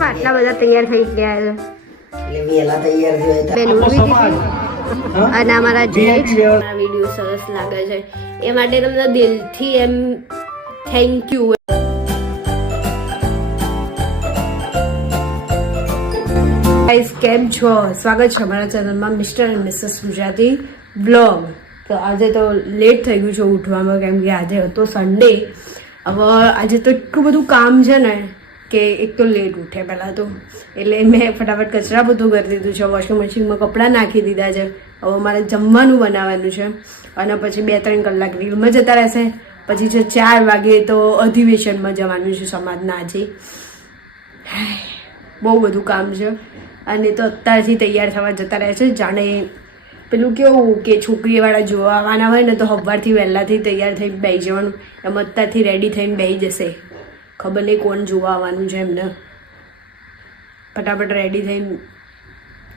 આટલા બધા તૈયાર થઈ ગયા છે એટલે તૈયાર થયો અને અમારા જે વીડિયો સરસ લાગે છે એ માટે તમને દિલથી એમ થેન્ક યુ ગાઈસ કેમ છો? સ્વાગત છે અમારા ચેનલમાં mister and missus Gujarati blog તો આજે તો લેટ થઈ ગયું છે ઉઠવામાં કેમ કે આજે હતો સન્ડે હવે આજે તો એટલું બધું કામ છે ને કે એક તો લેટ ઉઠે પહેલાં તો. એટલે મેં ફટાફટ કચરા બધું કરી દીધું છે વોશિંગ મશીનમાં કપડાં નાખી દીધા છે. હવે મારે જમવાનું બનાવવાનું છે. અને પછી બે ત્રણ કલાક રીલમાં જતા રહેશે. પછી છે ચાર વાગે તો અધિવેશનમાં જવાનું છે સમાજના આજે બહુ બધું કામ છે. અને તો અત્યારથી તૈયાર થવા જતા રહે છે. જાણે પેલું કેવું કે છોકરીવાળા જોવા આવવાના હોય ને તો સવારથી વહેલાથી તૈયાર થઈને બેસી જવાનું. એમ અત્યારથી રેડી થઈને બેસી જશે. ખબર નહીં કોણ જોવા આવવાનું છે એમને. ફટાફટ રેડી થઈને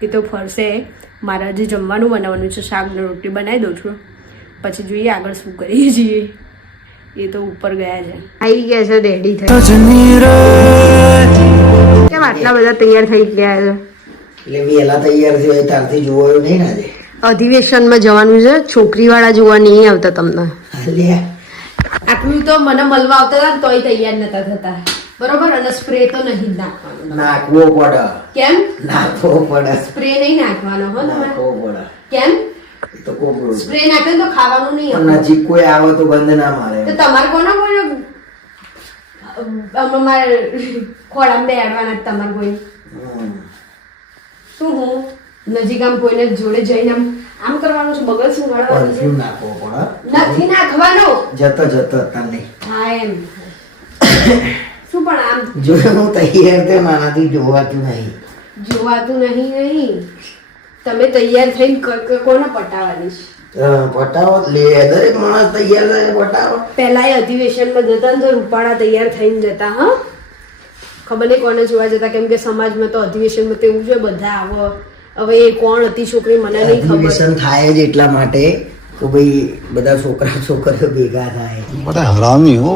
એ તો ફરશે. મારા જે જમવાનું બનાવવાનું છે. શાક ને રોટલી બનાવી દઉં છું. પછી જોઈએ આગળ શું કરીએ છીએ. એ તો ઉપર ગયા છે. આવી ગયા છે રેડી થઈ કેમ આટલા બધા તૈયાર થઈ ગયા છે? એટલે વહેલા તૈયાર થયો ત્યારથી જોવાયું નહીં ને આજે. અધિવેશનમાં જવાનું છે. છોકરીવાળા જોવા નહીં આવતા તમને. લે આટલું તો મને મળવા આવતા હતા તોય તૈયાર નતા થતા. બરોબર? અને સ્પ્રે તો નહીં નાખવાનો. નાખવો પડે. કેમ? નાખવો પડે. સ્પ્રે નહીં નાખવાનો હો નાખવો પડે. કેમ? તો કોકરું સ્પ્રે નાખે તો ખાવાનું નહીં. નજીક કોઈ આવે તો બંધ ના તો મારે તમારે કોને કોઈ અમે મારે ખોળામાં બેડવાના તમારે કોઈ? શું હું? નજીક આમ કોઈને જોડે જઈને આમ આમ કરવાનું છે બગલ શું પરફ્યુમ નાખવો પડે નથી નાખવાનો. જતો જતો તને. હા એમ. શું પણ આમ જો હું તૈયાર તે મારાથી જોવાતું નહીં. જોવાતું નહીં નહીં. તમે તૈયાર થઈને કોને પટાવવાની છે? પટાવો. લે દરેક માણસ તૈયાર પટાવો. પહેલા એ અધિવેશનમાં જતા ને તો રૂપાળા તૈયાર થઈને જતા હા? ખબર નહીં કોને જોવા જતા કેમ કે સમાજમાં તો અધિવેશનમાં તો એવું છે બધા આવો. હવે એ કોણ હતી છોકરી મને નહીં ખબર. થાય જ એટલા માટે કે ભાઈ બધા છોકરા છોકરીઓ ભેગા થાય. બધા હરામી હો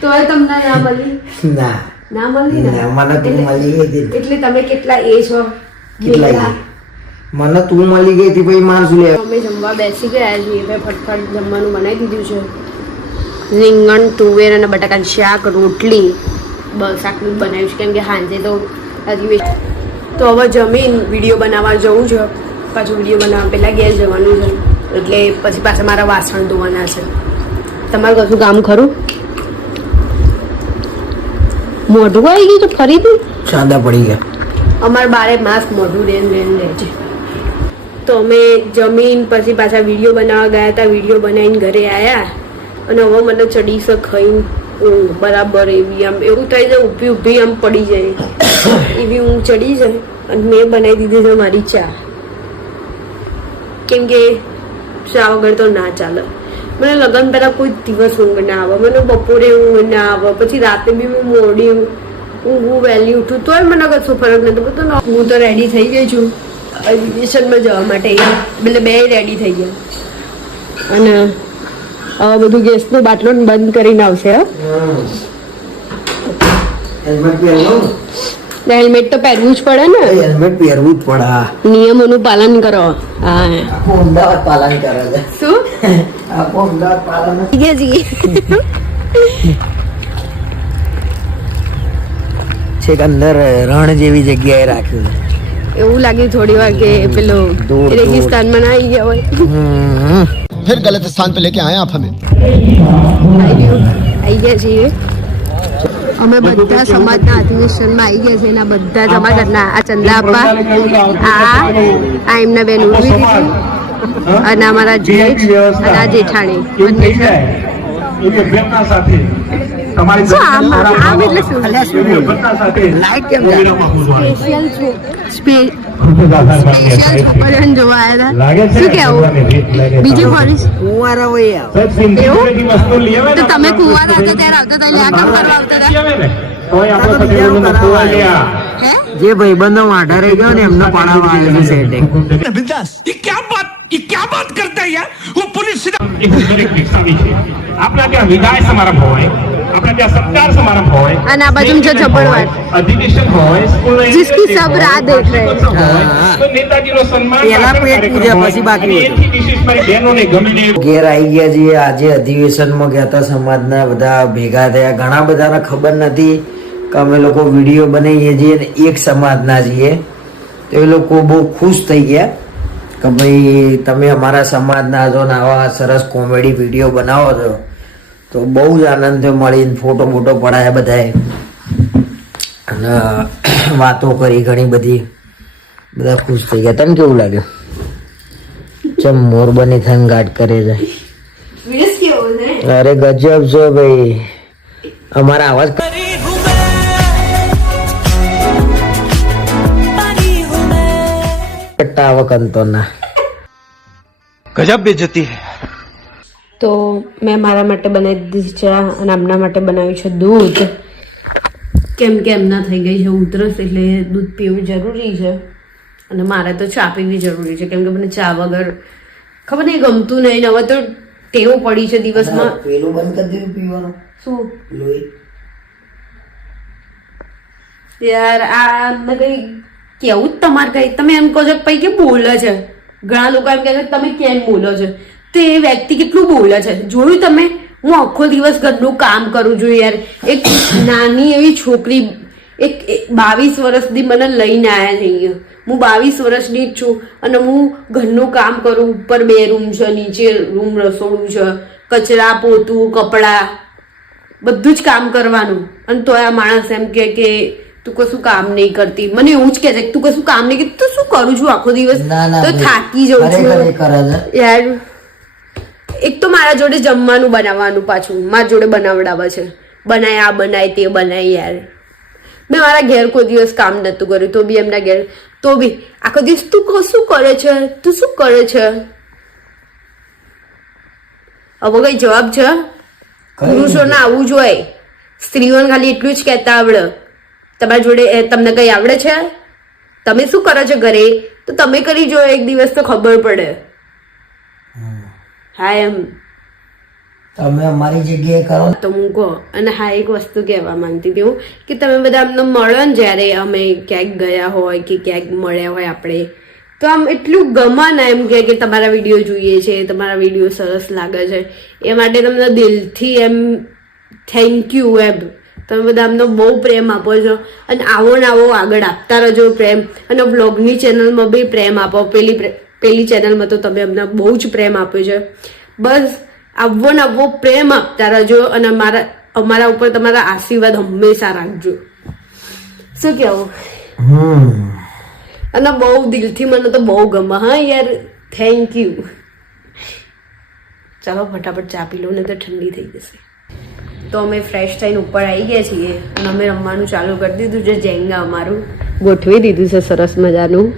તો એ તમને ના મળી? ના. ના મળી ને? મને તું મળી ગઈ એટલે તમે કેટલા એ છો કેટલા મને તું મળી ગઈ હતી ભાઈ માર શું અમે જમવા બેસી ગયા છીએ મેં ફટફટ જમવાનું બનાવી દીધું છે. રીંગણ તુવેર અને બટાકાનું શાક રોટલી. બસ આટલું બનાવ્યું છે. કેમ કે સાંજે તો હજી તો હવે જમીન વીડિયો બનાવવા જવું છે. પાછું વીડિયો બનાવવા પહેલાં ઘેર જવાનું છે. એટલે પછી પાછા મારા વાસણ ધોવાના છે. તમારું કશું કામ ખરું? મોઢું આવી ગયું તો ફરીથી? સાદા પડી ગયા. અમારે બારે માસ મોઢું રેન રેન રહે છે. તો અમે જમીન પછી પાછા વીડિયો બનાવવા ગયા હતા. વીડિયો બનાવીને ઘરે આવ્યા અને હવે મને ચડી શકાઈ ખાઈને બરાબર એવી આમ એવું થાય જાય ઊભી ઊભી આમ પડી જાય. એવી હું ચડી જાય અને મેં બનાવી દીધી છે મારી ચા. કેમ કે ચા વગર તો ના ચાલે. મને લગ્ન પહેલા કોઈ દિવસ ઊંઘ ના આવે. મને બપોરે ઊંઘ ના આવે. પછી રાતે બી હું મોડી હું વહેલી ઉઠું, તોય મને કશું ફરક નથી બધું હું તો રેડી થઈ ગઈ છું. એડમિશનમાં જવા માટે એટલે બે રેડી થઈ ગયા. અને હવે બધું ગેસનો બાટલો બંધ કરીને આવશે, હો. હેલ્મેટ પહેરવું હેલ્મેટ તો પહેરવું જ પડે ને હેલ્મેટ પહેરવું જ પડે હા. નિયમોનું પાલન કરો હા આખું અમદાવાદ પાલન કરે છે શું આખું અમદાવાદ પાલન જ જઈએ જઈએ છેક અંદર રણ જેવી જગ્યાએ રાખ્યું છે એવું લાગ્યું થોડી વાર કે પેલો દૂર, દૂર. રેગિસ્તાનમાં ના આવી ગયા હોય હમ. फिर गलत स्थान पे लेके आए आप हमें આવી ગયું આવી ગયા છીએ અમે બધા સમાજના અધિવેશનમાં આવી ગયા છે એના બધા સમાજના આ ચંદાપા આ આ એમના બેન ઉર્વી દીધી. અને અમારા જેઠ અને આ જેઠાણી. બંને સાથે? સ્પેશિયલ પર્યટન જોવા જે ભાઈબંધો વાઢા રહી ગયો ને એમનો પડાવવા આવ્યો ક્યાં બાત કરતા યાર? હું છે. આપણા ત્યાં વિદાય સમારંભ હોય. આપણે અને આ બાજુ જો જબરવાટ અધિવેશન હોય સ્કૂલ સબ રાહ દેખ રહે. તો નેતાજીનો સન્માન બધા. ભેગા ખબર નથી કે અમે લોકો વીડિયો બનાવીએ છીએ ને એક સમાજના છીએ. તો એ લોકો બહુ ખુશ થઈ ગયા કે ભાઈ તમે અમારા સમાજ સમાજના જો આવા સરસ કોમેડી વીડિયો બનાવો છો. તો બહુ જ આનંદ થયો મળીને ફોટો બોટો પડાયા બધાએ. અને વાતો કરી ઘણી બધી. બધા ખુશ થઈ ગયા. તને કેવું લાગ્યું? ચમ મોર બની થઈને ગાઢ કરે છે. અરે ગજબ છો ભાઈ. અમારા અવાજ કટ્ટા વકંતો ના. ગજબ બેજતી હૈ. તો મેં મારા માટે બનાવી દીધી ચા અને આમના માટે બનાવ્યું છે દૂધ. કેમ કે એમના થઈ ગઈ છે ઉધરસ એટલે દૂધ પીવું જરૂરી છે. અને મારે તો ચા પીવી જરૂરી છે. કેમ કે મને ચા વગર ખબર નહીં ગમતું નહીં. હવે તો ટેવ પડી છે દિવસમાં. પેલું બંધ કરી દીધું પીવાનું. શું? લોહી. યાર આ મેં કઈ કેવું જ તમારે કઈ? તમે એમ કહો છો કે પછી કે બોલે છે. ઘણા લોકો એમ કહે છે તમે કેમ બોલો છો? તો એ વ્યક્તિ કેટલું બોલે છે? જોયું તમે? હું આખો દિવસ ઘરનું કામ કરું છું યાર. એક નાની એવી છોકરી એક બાવીસ વર્ષથી મને લઈને આવ્યા છે અહીંયા. હું બાવીસ વર્ષની જ છું અને હું ઘરનું કામ કરું. ઉપર બે રૂમ છે નીચે રૂમ રસોડું છે કચરા પોતું કપડાં બધું જ કામ કરવાનું. અને તો આ માણસ એમ કે કે તું કશું કામ નહીં કરતી. મને એવું જ કહે છે કે તું કશું કામ નહીં કરતી તું શું કરું છું આખો દિવસ? તો થાકી જાઉં છું. યાર એક તો મારા જોડે જમવાનું બનાવવાનું પાછું મારા જોડે બનાવડાવે છે. બનાય આ બનાય તે બનાય યાર. મેં મારા ઘેર કોઈ દિવસ કામ નહોતું કર્યું તો બી એમના ઘેર. તો બી આખો દિવસ તું શું કરે છે? તું શું કરે છે? હવે કઈ જવાબ છે? પુરુષોને આવવું જોઈએ સ્ત્રીઓને ખાલી એટલું જ કહેતા આવડે. તમારા જોડે તમને કંઈ આવડે છે? તમે શું કરો છો ઘરે? તો તમે કરી જો એક દિવસ તો ખબર પડે. હા એમ તમે અમારી જગ્યાએ કરો તો હું કહો અને હા એક વસ્તુ કહેવા માંગતી હતી હું કે તમે બધા અમને મળો ને જ્યારે અમે ક્યાંક ગયા હોય કે ક્યાંક મળ્યા હોય આપણે. તો આમ એટલું ગમે ને એમ કે કે તમારા વીડિયો જોઈએ છે તમારા વીડિયો સરસ લાગે છે. એ માટે તમને દિલથી એમ થેન્ક યુ એમ. તમે બધા અમને બહુ પ્રેમ આપો છો. અને આવો ને આવો આગળ આપતા રહેજો પ્રેમ. અને વ્લોગની ચેનલમાં બી પ્રેમ આપો. પેલી પેલી ચેનલમાં તો તમે અમને બહુ જ પ્રેમ આપ્યો છે. બસ આવો ને આવો પ્રેમ આપતા રહેજો અને અમારા અમારા ઉપર તમારા આશીર્વાદ હંમેશા રાખજો. શું કેવું? અને બહુ દિલથી મને તો બહુ ગમે. હા યાર થેન્ક યુ ચાલો ફટાફટ ચા પી લો ને તો ઠંડી થઈ જશે. તો અમે ફ્રેશ થઈને ઉપર આવી ગયા છીએ અને અમે રમવાનું ચાલુ કરી દીધું છે જેંગા અમારું. ગોઠવી દીધું છે સરસ મજાનું.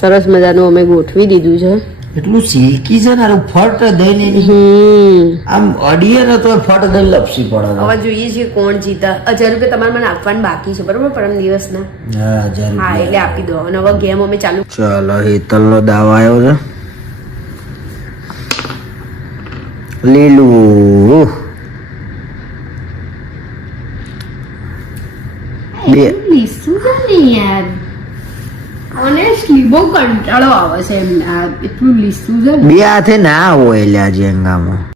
સરસ મજાનું અમે ગોઠવી દીધું છે. એટલું સિલ્કી છે ને ફટ દઈને આમ અડીએ ને તો ફટ દઈ લપસી પડે હવે જોઈએ છીએ કોણ જીતા. હજાર રૂપિયા તમારે મને આપવાનું બાકી છે બરોબર? પરમ દિવસના. હા એટલે આપી દો. અને હવે ગેમ અમે ચાલુ ચાલો હેતલનો દાવ આવ્યો છે. લીલું. બે. લીસું છે ને યાર. બહુ કંટાળો આવે છે એટલું લીસું છે બે હાથે ના હોય એટલે આ જેંગામાં.